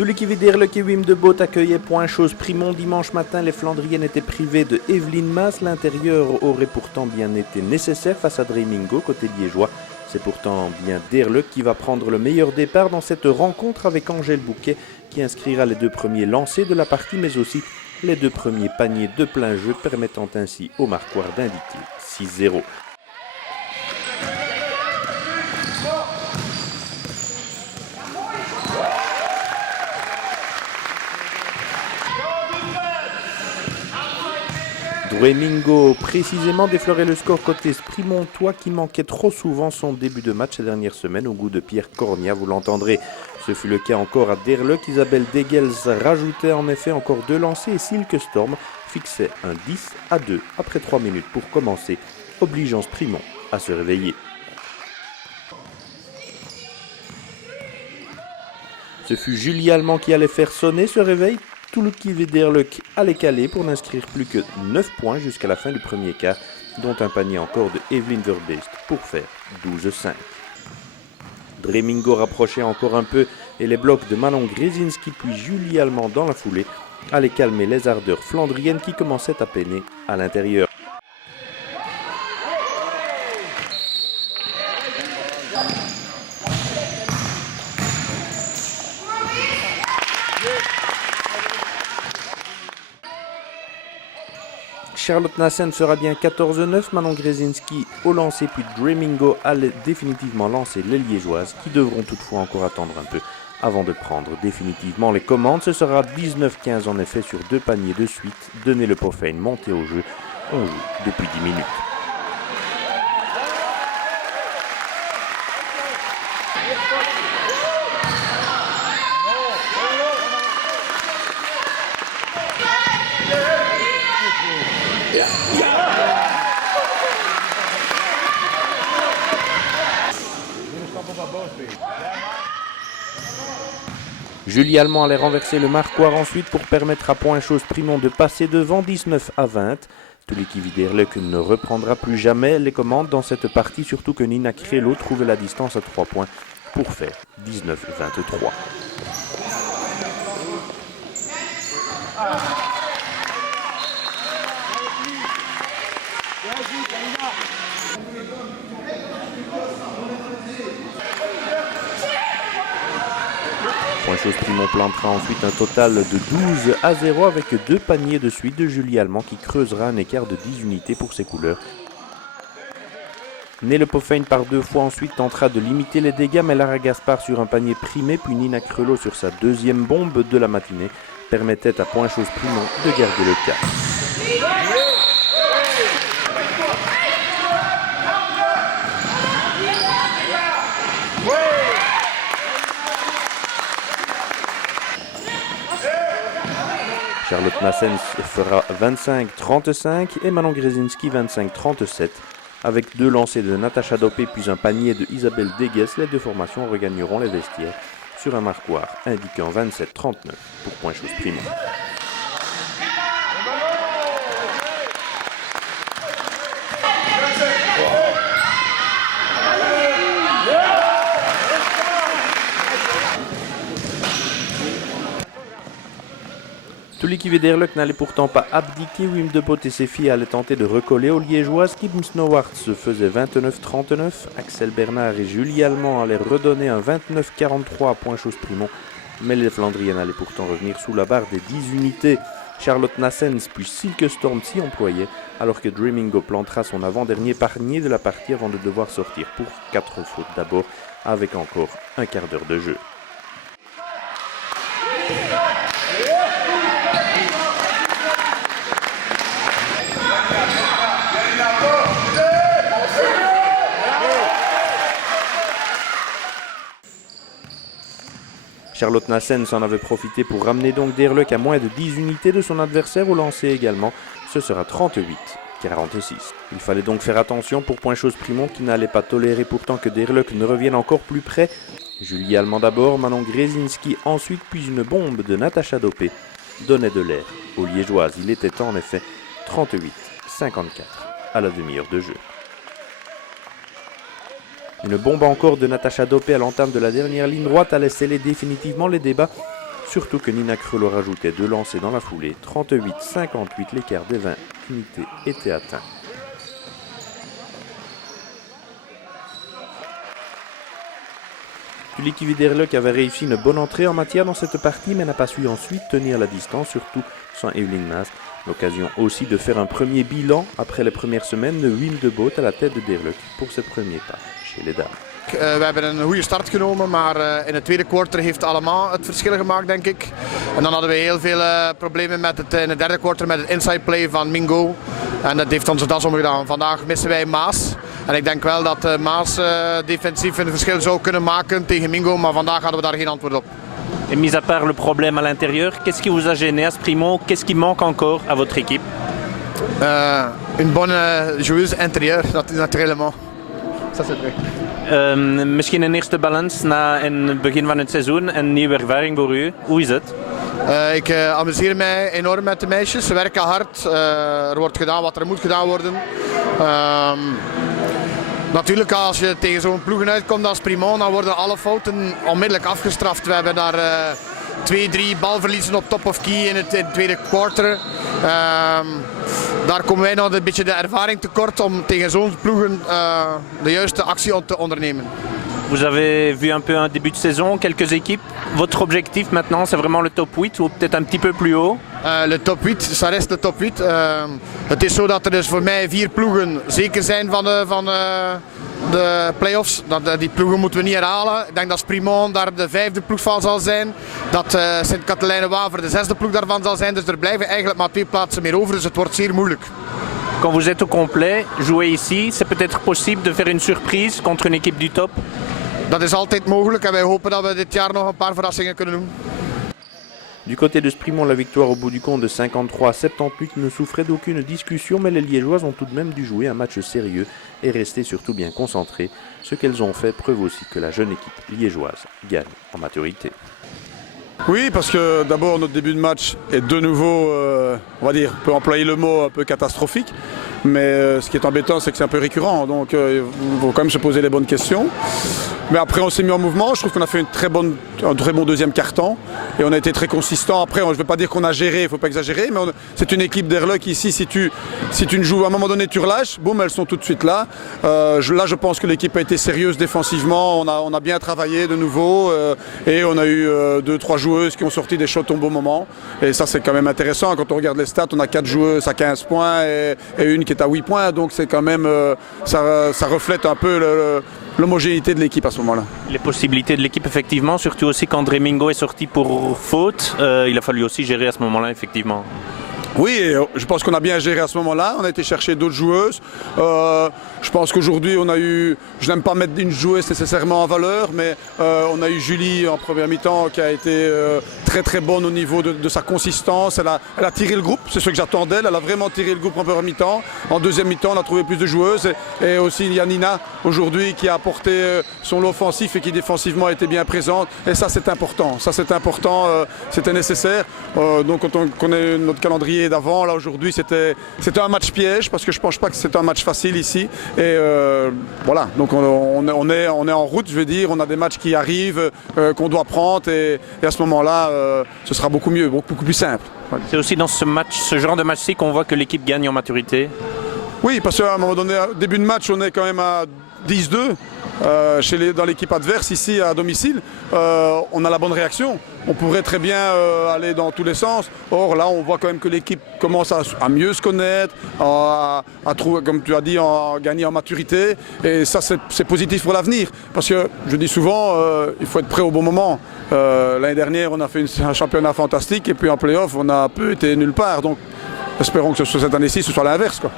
Tous les qui vidèrent le Kiwim de Boot accueillait Point-Chose Primont dimanche matin. Les Flandriennes étaient privées de Evelyne Maas. L'intérieur aurait pourtant bien été nécessaire face à Dreamingo côté liégeois. C'est pourtant bien Derleck qui va prendre le meilleur départ dans cette rencontre avec Angèle Bouquet qui inscrira les 2 premiers lancers de la partie mais aussi les 2 premiers paniers de plein jeu permettant ainsi au marquoir d'indiquer 6-0. Dreamingo précisément déflorait le score côté Sprimontois qui manquait trop souvent son début de match ces dernières semaines au goût de Pierre Cornia, vous l'entendrez. Ce fut le cas encore à Derleck. Isabelle Degels rajoutait en effet encore 2 lancers et Silke Storm fixait un 10-2 après 3 minutes pour commencer, obligeant Sprimont à se réveiller. Ce fut Julie Allemand qui allait faire sonner ce réveil. Tout le qui Derleck allait caler pour n'inscrire plus que 9 points jusqu'à la fin du premier quart, dont un panier encore de Evelyn Verbeest pour faire 12-5. Dreamingo rapprochait encore un peu et les blocs de Manon Grzezinski puis Julie Allemand dans la foulée allaient calmer les ardeurs flandriennes qui commençaient à peiner à l'intérieur. Charlotte Nassen fera bien 14-9, Manon Grzezinski au lancer puis Dreamingo allait définitivement lancer les Liégeoises qui devront toutefois encore attendre un peu avant de prendre définitivement les commandes. Ce sera 19-15 en effet sur 2 paniers de suite, donner le Pofane monté au jeu. On joue depuis 10 minutes. Julie Allemand allait renverser le marquoir ensuite pour permettre à Point-Chose Primont de passer devant 19-20. Tous qui Derleck ne reprendra plus jamais les commandes dans cette partie, surtout que Nina Crello trouvait la distance à 3 points pour faire 19-23. Point-Chose Primont plantera ensuite un total de 12-0 avec 2 paniers de suite de Julie Allemand qui creusera un écart de 10 unités pour ses couleurs. Le Pofane par 2 fois ensuite tentera de limiter les dégâts, mais Lara Gaspard sur un panier primé puis Nina Crello sur sa 2e bombe de la matinée permettait à Point-Chose Primont de garder le cap. Charlotte Nassen fera 25-35 et Manon Grzezinski 25-37. Avec 2 lancers de Natacha Dopé puis un panier de Isabelle Degels, les 2 formations regagneront les vestiaires sur un marquoir indiquant 27-39 pour Point-Chose Primont. Tous les qui Derleck n'allait pourtant pas abdiquer. Wim de Boot et ses filles allaient tenter de recoller aux Liégeoises. Kim Snowart se faisait 29-39. Axel Bernard et Julie Allemand allaient redonner un 29-43 à Point-Chose Primont. Mais les Flandriennes allaient pourtant revenir sous la barre des 10 unités. Charlotte Nassens puis Silke Storm s'y employaient, alors que Dreamingo plantera son avant-dernier panier de la partie avant de devoir sortir pour 4 fautes d'abord, avec encore un quart d'heure de jeu. Charlotte Nassens en avait profité pour ramener donc Derleck à moins de 10 unités de son adversaire au lancer également. Ce sera 38-46. Il fallait donc faire attention pour Point-Chose Primont qui n'allait pas tolérer pourtant que Derleck ne revienne encore plus près. Julie Allemand d'abord, Manon Grzezinski ensuite, puis une bombe de Natacha Dopé donnait de l'air aux Liégeoises. Il était en effet 38-54 à la demi-heure de jeu. Une bombe encore de Natacha Dopé à l'entame de la dernière ligne droite allait sceller définitivement les débats. surtout que Nina Kreuler rajoutait 2 lancers dans la foulée. 38-58, l'écart des 20 unités était atteint. Tuliki Widerlöck avait réussi une bonne entrée en matière dans cette partie, mais n'a pas su ensuite tenir la distance, surtout sans Evelyn Maas. L'occasion aussi de faire un premier bilan après les premières semaines de Wim de Boot à la tête de Derlöck pour ses premiers pas chez les dames. We hebben een goede start genomen, maar in het tweede quarter heeft allemaal het verschil gemaakt, denk ik. En dan hadden we heel veel problemen met in het derde quarter met het inside play van Mingo. En dat heeft onze das omgedaan. Vandaag missen wij Maas. En ik denk wel dat Maas defensief een verschil zou kunnen maken tegen Mingo, maar vandaag hadden we daar geen antwoord op. Et mis à part le problème à l'intérieur, qu'est-ce qui vous a gêné à ce primo? Qu'est-ce qui manque encore à votre équipe? Une bonne joueuse intérieure, naturellement. Ça c'est vrai. Misschien een eerste balans na het begin van het seizoen, een nieuwe ervaring voor u. Hoe is het? Ik amuseer mij enorm met de meisjes. Ze werken hard. Er wordt gedaan wat er moet gedaan worden. Natuurlijk, als je tegen zo'n ploegen uitkomt als Primon, dan worden alle fouten onmiddellijk afgestraft. We hebben daar 2-3 balverliezen op top of key in het tweede quarter. Daar komen wij nog een beetje de ervaring tekort om tegen zo'n ploegen de juiste actie te ondernemen. Vous avez vu un peu un début de saison, quelques équipes. Votre objectif maintenant, c'est vraiment le top 8 ou peut-être un petit peu plus haut? Le top 8, ça reste de top 8. Het is zo dat er dus voor mij 4 ploegen zeker zijn van de play-offs. Die ploegen moeten we niet herhalen. Ik denk dat Sprimont daar de 5e ploeg van zal zijn. Dat Sint-Katelijne-Waver de 6e ploeg daarvan zal zijn. Dus er blijven eigenlijk maar 2 plaatsen meer over. Dus het wordt zeer moeilijk. Quand vous êtes au complet, jouer ici, c'est peut-être possible de faire une surprise contre une équipe du top? Dat is altijd mogelijk en wij hopen dat we dit jaar nog een paar verrassingen kunnen doen. Du côté de Sprimont, la victoire au bout du compte de 53-78 ne souffrait d'aucune discussion, mais les Liégeoises ont tout de même dû jouer un match sérieux et rester surtout bien concentrées, ce qu'elles ont fait, preuve aussi que la jeune équipe liégeoise gagne en maturité. Oui, parce que d'abord notre début de match est de nouveau, on va dire, on peut employer le mot un peu catastrophique, mais ce qui est embêtant c'est que c'est un peu récurrent, donc il faut quand même se poser les bonnes questions. Mais après on s'est mis en mouvement, je trouve qu'on a fait un très bon deuxième quart-temps et on a été très consistant. Après je ne veux pas dire qu'on a géré, il ne faut pas exagérer, mais c'est une équipe d'Erlöck ici, si tu ne joues à un moment donné tu relâches, boum, elles sont tout de suite là. Là je pense que l'équipe a été sérieuse défensivement, on a bien travaillé de nouveau et on a eu 2-3 joueuses qui ont sorti des shots au bon moment et ça c'est quand même intéressant. Quand on regarde les stats, on a 4 joueuses à 15 points et une qui est à 8 points, donc c'est quand même, ça reflète un peu l'homogénéité de l'équipe à ce moment-là. Les possibilités de l'équipe, effectivement, surtout aussi quand Mingo est sorti pour faute, il a fallu aussi gérer à ce moment-là, effectivement. Oui, je pense qu'on a bien géré à ce moment-là, on a été chercher d'autres joueuses. Je pense qu'aujourd'hui on a eu, je n'aime pas mettre une joueuse nécessairement en valeur, mais on a eu Julie en première mi-temps qui a été très très bonne au niveau de sa consistance. Elle a tiré le groupe, c'est ce que j'attendais d'elle, elle a vraiment tiré le groupe en première mi-temps. En deuxième mi-temps on a trouvé plus de joueuses et aussi il y a Nina aujourd'hui qui a apporté son lot offensif et qui défensivement a été bien présente et ça c'est important, c'était nécessaire. Donc quand on connaît notre calendrier d'avant, là aujourd'hui c'était un match piège parce que je pense pas que c'était un match facile ici et voilà, donc on est en route, je veux dire, on a des matchs qui arrivent qu'on doit prendre et à ce moment-là ce sera beaucoup mieux, beaucoup plus simple. Ouais. C'est aussi dans ce genre de match-ci qu'on voit que l'équipe gagne en maturité. Oui, parce qu'à un moment donné, début de match, on est quand même à 10-2 dans l'équipe adverse ici à domicile. On a la bonne réaction. On pourrait très bien aller dans tous les sens. Or là, on voit quand même que l'équipe commence à mieux se connaître, à trouver, comme tu as dit, à gagner en maturité. Et ça, c'est positif pour l'avenir. Parce que je dis souvent, il faut être prêt au bon moment. L'année dernière, on a fait un championnat fantastique et puis en play-off, on a un peu été nulle part. Donc, espérons que cette année-ci, ce soit l'inverse, quoi.